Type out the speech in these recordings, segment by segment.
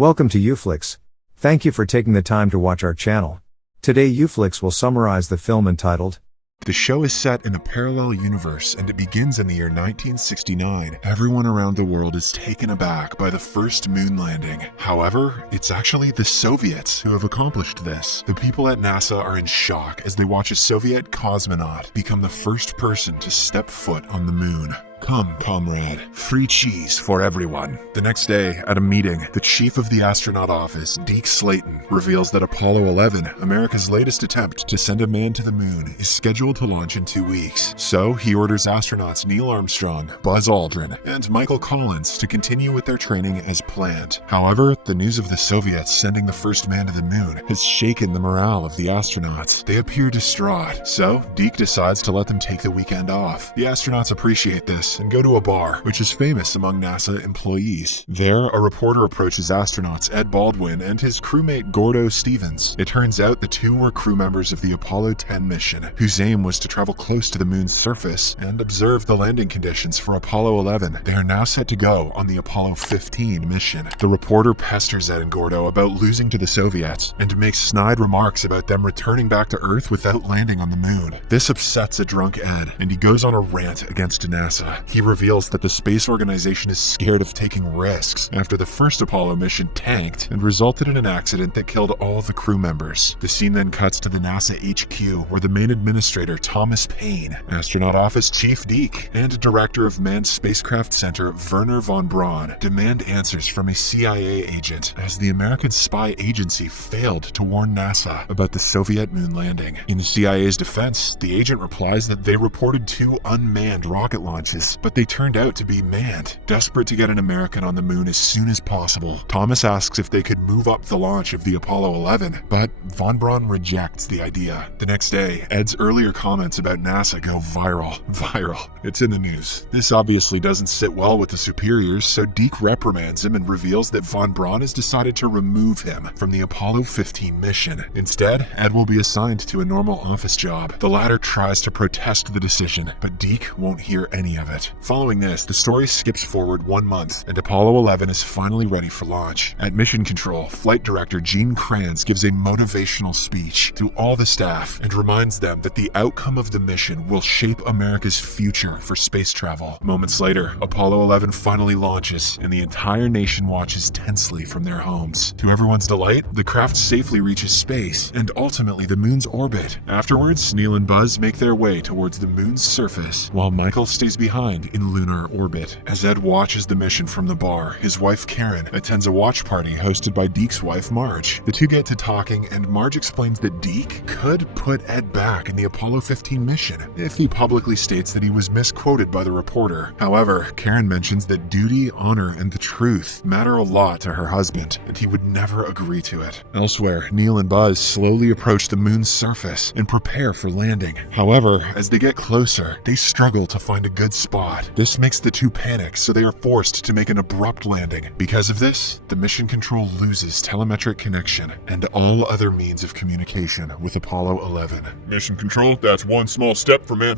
Welcome to YouFlix. Thank you for taking the time to watch our channel. Today YouFlix will summarize the film entitled, The show is set in a parallel universe and it begins in the year 1969. Everyone around the world is taken aback by the first moon landing. However, it's actually the Soviets who have accomplished this. The people at NASA are in shock as they watch a Soviet cosmonaut become the first person to step foot on the moon. Come, comrade. Free cheese for everyone. The next day, at a meeting, the chief of the astronaut office, Deke Slayton, reveals that Apollo 11, America's latest attempt to send a man to the moon, is scheduled to launch in 2 weeks. So, he orders astronauts Neil Armstrong, Buzz Aldrin, and Michael Collins to continue with their training as planned. However, the news of the Soviets sending the first man to the moon has shaken the morale of the astronauts. They appear distraught. So, Deke decides to let them take the weekend off. The astronauts appreciate this and go to a bar, which is famous among NASA employees. There, a reporter approaches astronauts Ed Baldwin and his crewmate Gordo Stevens. It turns out the two were crew members of the Apollo 10 mission, whose aim was to travel close to the moon's surface and observe the landing conditions for Apollo 11. They are now set to go on the Apollo 15 mission. The reporter pesters Ed and Gordo about losing to the Soviets and makes snide remarks about them returning back to Earth without landing on the moon. This upsets a drunk Ed, and he goes on a rant against NASA. He reveals that the space organization is scared of taking risks after the first Apollo mission tanked and resulted in an accident that killed all the crew members. The scene then cuts to the NASA HQ, where the main administrator, Thomas Paine, astronaut office chief Deke, and director of Manned Spacecraft Center, Wernher von Braun, demand answers from a CIA agent as the American spy agency failed to warn NASA about the Soviet moon landing. In the CIA's defense, the agent replies that they reported 2 unmanned rocket launches, but they turned out to be manned. Desperate to get an American on the moon as soon as possible, Thomas asks if they could move up the launch of the Apollo 11, but von Braun rejects the idea. The next day, Ed's earlier comments about NASA go viral. It's in the news. This obviously doesn't sit well with the superiors, so Deke reprimands him and reveals that von Braun has decided to remove him from the Apollo 15 mission. Instead, Ed will be assigned to a normal office job. The latter tries to protest the decision, but Deke won't hear any of it. Following this, the story skips forward 1 month, and Apollo 11 is finally ready for launch. At Mission Control, Flight Director Gene Kranz gives a motivational speech to all the staff and reminds them that the outcome of the mission will shape America's future for space travel. Moments later, Apollo 11 finally launches, and the entire nation watches tensely from their homes. To everyone's delight, the craft safely reaches space, and ultimately the moon's orbit. Afterwards, Neil and Buzz make their way towards the moon's surface, while Michael stays behind in lunar orbit. As Ed watches the mission from the bar, his wife Karen attends a watch party hosted by Deke's wife Marge. The two get to talking, and Marge explains that Deke could put Ed back in the Apollo 15 mission if he publicly states that he was misquoted by the reporter. However, Karen mentions that duty, honor, and the truth matter a lot to her husband, and he would never agree to it. Elsewhere, Neil and Buzz slowly approach the moon's surface and prepare for landing. However, as they get closer, they struggle to find a good spot. This makes the two panic, so they are forced to make an abrupt landing. Because of this, the mission control loses telemetric connection and all other means of communication with Apollo 11. Mission control, that's one small step for man.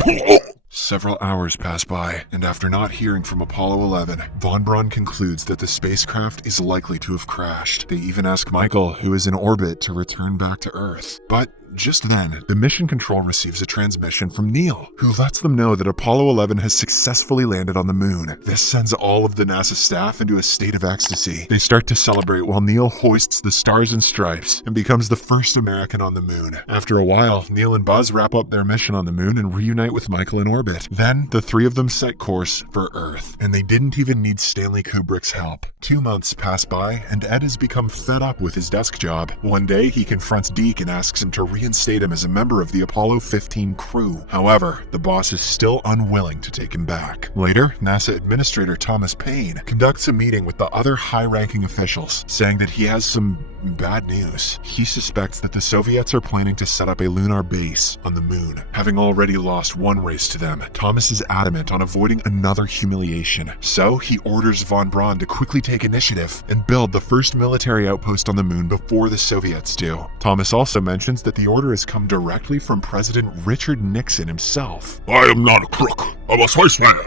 Several hours pass by, and after not hearing from Apollo 11, von Braun concludes that the spacecraft is likely to have crashed. They even ask Michael, who is in orbit, to return back to Earth. But just then, the mission control receives a transmission from Neil, who lets them know that Apollo 11 has successfully landed on the moon. This sends all of the NASA staff into a state of ecstasy. They start to celebrate while Neil hoists the Stars and Stripes and becomes the first American on the moon. After a while, Neil and Buzz wrap up their mission on the moon and reunite with Michael in orbit. Then, the three of them set course for Earth, and they didn't even need Stanley Kubrick's help. 2 months pass by, and Ed has become fed up with his desk job. One day, he confronts Deke and asks him to reinstate him as a member of the Apollo 15 crew. However, the boss is still unwilling to take him back. Later, NASA Administrator Thomas Paine conducts a meeting with the other high-ranking officials, saying that he has some bad news. He suspects that the Soviets are planning to set up a lunar base on the moon. Having already lost one race to them, Thomas is adamant on avoiding another humiliation. So, he orders von Braun to quickly take initiative and build the first military outpost on the moon before the Soviets do. Thomas also mentions that the order has come directly from President Richard Nixon himself. I am not a crook. I'm a spaceman.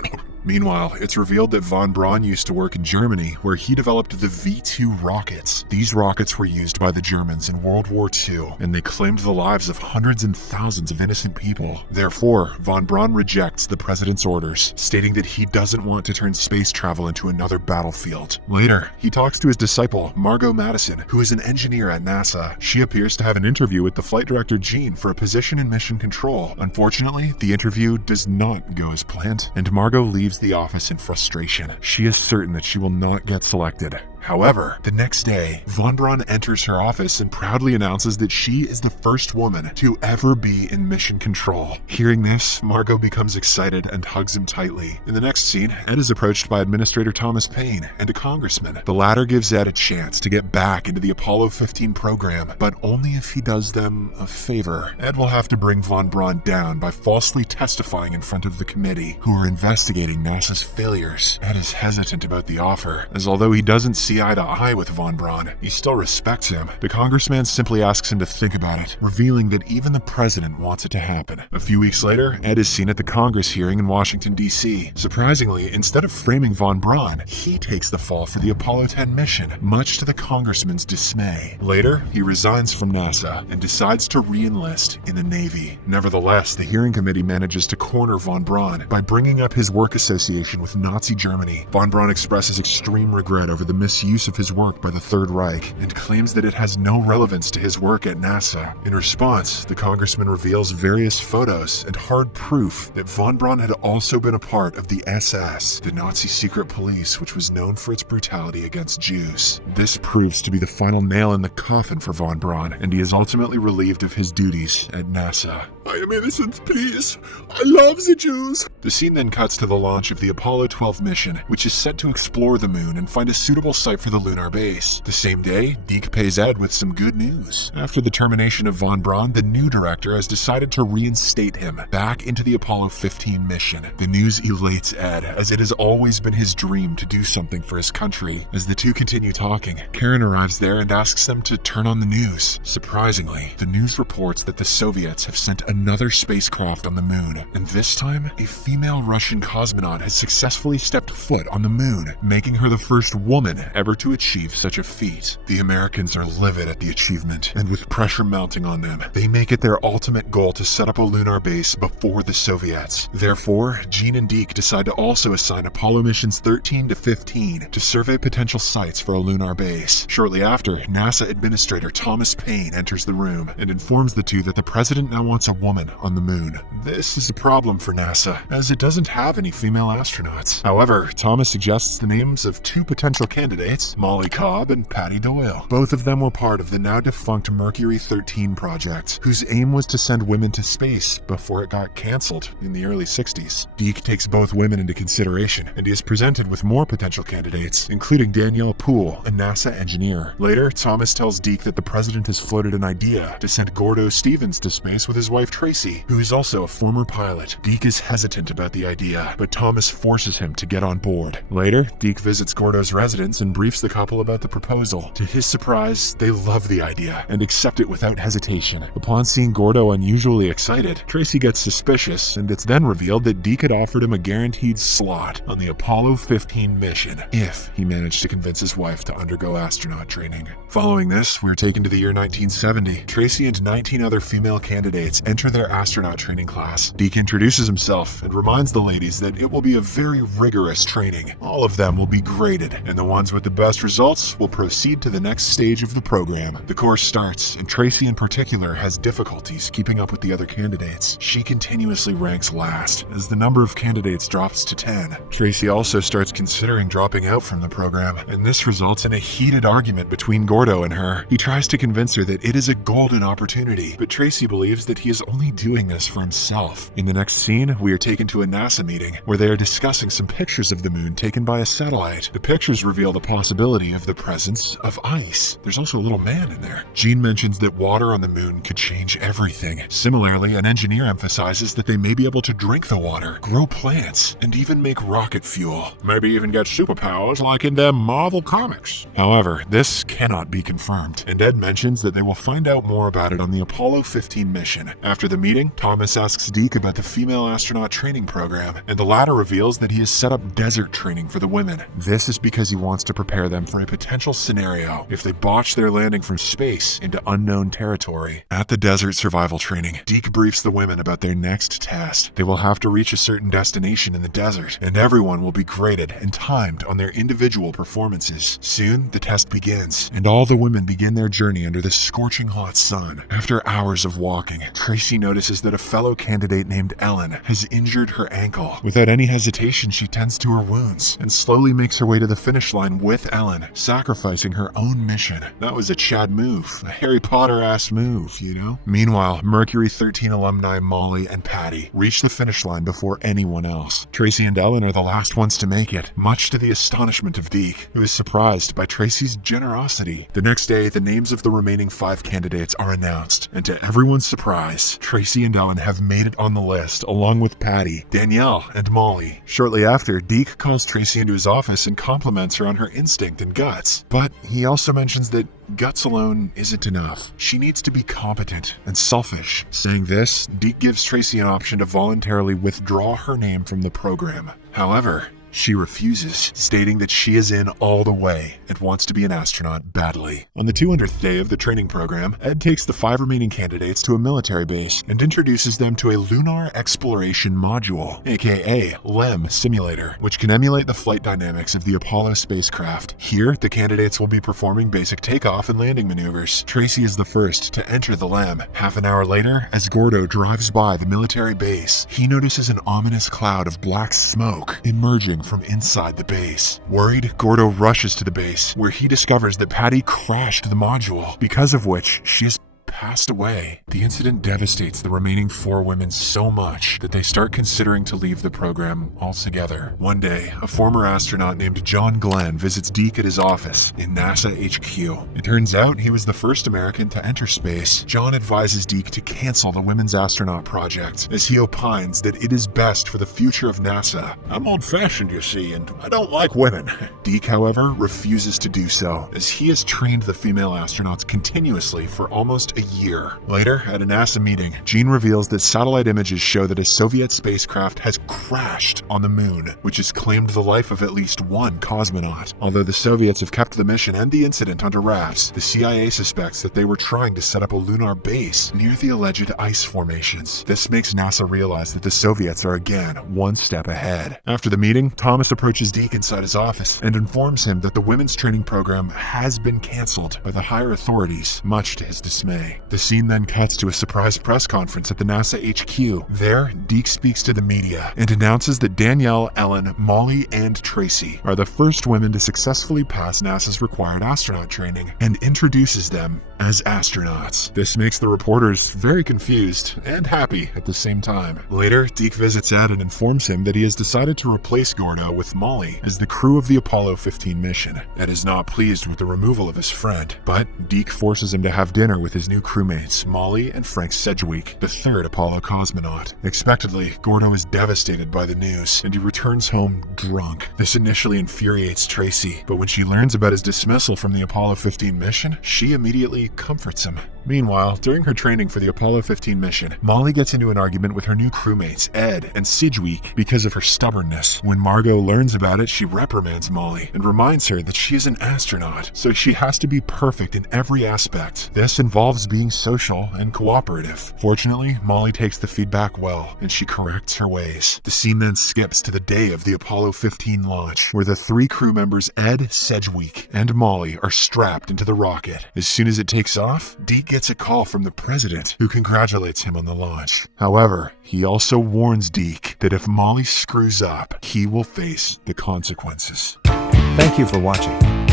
Meanwhile, it's revealed that von Braun used to work in Germany, where he developed the V-2 rockets. These rockets were used by the Germans in World War II, and they claimed the lives of hundreds and thousands of innocent people. Therefore, von Braun rejects the president's orders, stating that he doesn't want to turn space travel into another battlefield. Later, he talks to his disciple, Margot Madison, who is an engineer at NASA. She appears to have an interview with the flight director Gene for a position in mission control. Unfortunately, the interview does not go as planned, and Margot leaves the office in frustration. She is certain that she will not get selected. However, the next day, von Braun enters her office and proudly announces that she is the first woman to ever be in mission control. Hearing this, Margot becomes excited and hugs him tightly. In the next scene, Ed is approached by Administrator Thomas Paine and a congressman. The latter gives Ed a chance to get back into the Apollo 15 program, but only if he does them a favor. Ed will have to bring von Braun down by falsely testifying in front of the committee, who are investigating NASA's failures. Ed is hesitant about the offer, as although he doesn't see eye to eye with von Braun, he still respects him. The congressman simply asks him to think about it, revealing that even the president wants it to happen. A few weeks later, Ed is seen at the Congress hearing in Washington, D.C. Surprisingly, instead of framing von Braun, he takes the fall for the Apollo 10 mission, much to the congressman's dismay. Later, he resigns from NASA and decides to re-enlist in the Navy. Nevertheless, the hearing committee manages to corner von Braun by bringing up his work association with Nazi Germany. Von Braun expresses extreme regret over the misuse of his work by the Third Reich and claims that it has no relevance to his work at NASA. In response, the congressman reveals various photos and hard proof that von Braun had also been a part of the SS, the Nazi secret police, which was known for its brutality against Jews. This proves to be the final nail in the coffin for von Braun, and he is ultimately relieved of his duties at NASA. I am innocent, please. I love the Jews. The scene then cuts to the launch of the Apollo 12 mission, which is set to explore the moon and find a suitable site for the lunar base. The same day, Deke pays Ed with some good news. After the termination of von Braun, the new director has decided to reinstate him back into the Apollo 15 mission. The news elates Ed, as it has always been his dream to do something for his country. As the two continue talking, Karen arrives there and asks them to turn on the news. Surprisingly, the news reports that the Soviets have sent another spacecraft on the moon, and this time, a female Russian cosmonaut has successfully stepped foot on the moon, making her the first woman ever to achieve such a feat. The Americans are livid at the achievement, and with pressure mounting on them, they make it their ultimate goal to set up a lunar base before the Soviets. Therefore, Gene and Deke decide to also assign Apollo missions 13 to 15 to survey potential sites for a lunar base. Shortly after, NASA Administrator Thomas Paine enters the room and informs the two that the president now wants a woman on the moon. This is a problem for NASA, as it doesn't have any female astronauts. However, Thomas suggests the names of two potential candidates, Molly Cobb and Patty Doyle. Both of them were part of the now defunct Mercury 13 project, whose aim was to send women to space before it got cancelled in the early 60s. Deke takes both women into consideration, and he is presented with more potential candidates, including Danielle Poole, a NASA engineer. Later, Thomas tells Deke that the president has floated an idea to send Gordo Stevens to space with his wife Tracy, who is also a former pilot. Deke is hesitant about the idea, but Thomas forces him to get on board. Later, Deke visits Gordo's residence and briefs the couple about the proposal. To his surprise, they love the idea and accept it without hesitation. Upon seeing Gordo unusually excited, Tracy gets suspicious, and it's then revealed that Deke had offered him a guaranteed slot on the Apollo 15 mission if he managed to convince his wife to undergo astronaut training. Following this, we're taken to the year 1970. Tracy and 19 other female candidates enter their astronaut training class. Deke introduces himself and reminds the ladies that it will be a very rigorous training. All of them will be graded, and the ones with the best results will proceed to the next stage of the program. The course starts, and Tracy in particular has difficulties keeping up with the other candidates. She continuously ranks last, as the number of candidates drops to 10. Tracy also starts considering dropping out from the program, and this results in a heated argument between Gordo and her. He tries to convince her that it is a golden opportunity, but Tracy believes that he is only doing this for himself. In the next scene, we are taken to a NASA meeting, where they are discussing some pictures of the moon taken by a satellite. The pictures reveal the possibility of the presence of ice. There's also a little man in there. Gene mentions that water on the moon could change everything. Similarly, an engineer emphasizes that they may be able to drink the water, grow plants, and even make rocket fuel. Maybe even get superpowers like in the Marvel comics. However, this cannot be confirmed, and Ed mentions that they will find out more about it on the Apollo 15 mission. After After the meeting, Thomas asks Deke about the female astronaut training program, and the latter reveals that he has set up desert training for the women. This is because he wants to prepare them for a potential scenario if they botch their landing from space into unknown territory. At the desert survival training, Deke briefs the women about their next test. They will have to reach a certain destination in the desert, and everyone will be graded and timed on their individual performances. Soon, the test begins, and all the women begin their journey under the scorching hot sun. After hours of walking, Tracy notices that a fellow candidate named Ellen has injured her ankle. Without any hesitation, she tends to her wounds and slowly makes her way to the finish line with Ellen, sacrificing her own mission. That was a Chad move, a Harry Potter-ass move, you know? Meanwhile, Mercury 13 alumni Molly and Patty reach the finish line before anyone else. Tracy and Ellen are the last ones to make it, much to the astonishment of Deke, who is surprised by Tracy's generosity. The next day, the names of the remaining 5 candidates are announced, and to everyone's surprise, Tracy and Ellen have made it on the list, along with Patty, Danielle, and Molly. Shortly after, Deke calls Tracy into his office and compliments her on her instinct and guts. But he also mentions that guts alone isn't enough. She needs to be competent and selfish. Saying this, Deke gives Tracy an option to voluntarily withdraw her name from the program. However, she refuses, stating that she is in all the way and wants to be an astronaut badly. On the 200th day of the training program, Ed takes the 5 remaining candidates to a military base and introduces them to a lunar exploration module, aka LEM simulator, which can emulate the flight dynamics of the Apollo spacecraft. Here, the candidates will be performing basic takeoff and landing maneuvers. Tracy is the first to enter the LEM. Half an hour later, as Gordo drives by the military base, he notices an ominous cloud of black smoke emerging from inside the base. Worried, Gordo rushes to the base, where he discovers that Patty crashed the module, because of which she is passed away. The incident devastates the remaining 4 women so much that they start considering to leave the program altogether. One day, a former astronaut named John Glenn visits Deke at his office in NASA HQ. It turns out he was the first American to enter space. John advises Deke to cancel the women's astronaut project, as he opines that it is best for the future of NASA. I'm old-fashioned, you see, and I don't like women. Deke, however, refuses to do so, as he has trained the female astronauts continuously for almost a year. Later, at a NASA meeting, Gene reveals that satellite images show that a Soviet spacecraft has crashed on the moon, which has claimed the life of at least 1 cosmonaut. Although the Soviets have kept the mission and the incident under wraps, the CIA suspects that they were trying to set up a lunar base near the alleged ice formations. This makes NASA realize that the Soviets are again one step ahead. After the meeting, Thomas approaches Deke inside his office and informs him that the women's training program has been canceled by the higher authorities, much to his dismay. The scene then cuts to a surprise press conference at the NASA HQ. There, Deke speaks to the media and announces that Danielle, Ellen, Molly, and Tracy are the first women to successfully pass NASA's required astronaut training, and introduces them as astronauts. This makes the reporters very confused and happy at the same time. Later, Deke visits Ed and informs him that he has decided to replace Gordo with Molly as the crew of the Apollo 15 mission. Ed is not pleased with the removal of his friend, but Deke forces him to have dinner with his new crewmates, Molly and Frank Sedgwick, the 3rd Apollo cosmonaut. Expectedly, Gordo is devastated by the news, and he returns home drunk. This initially infuriates Tracy, but when she learns about his dismissal from the Apollo 15 mission, she immediately comforts him. Meanwhile, during her training for the Apollo 15 mission, Molly gets into an argument with her new crewmates, Ed and Sidgwick, because of her stubbornness. When Margot learns about it, she reprimands Molly and reminds her that she is an astronaut, so she has to be perfect in every aspect. This involves being social and cooperative. Fortunately, Molly takes the feedback well, and she corrects her ways. The scene then skips to the day of the Apollo 15 launch, where the 3 crew members, Ed, Sedgwick, and Molly, are strapped into the rocket. As soon as it takes off, Deke gets a call from the president, who congratulates him on the launch. However, he also warns Deke that if Molly screws up, he will face the consequences. Thank you for watching.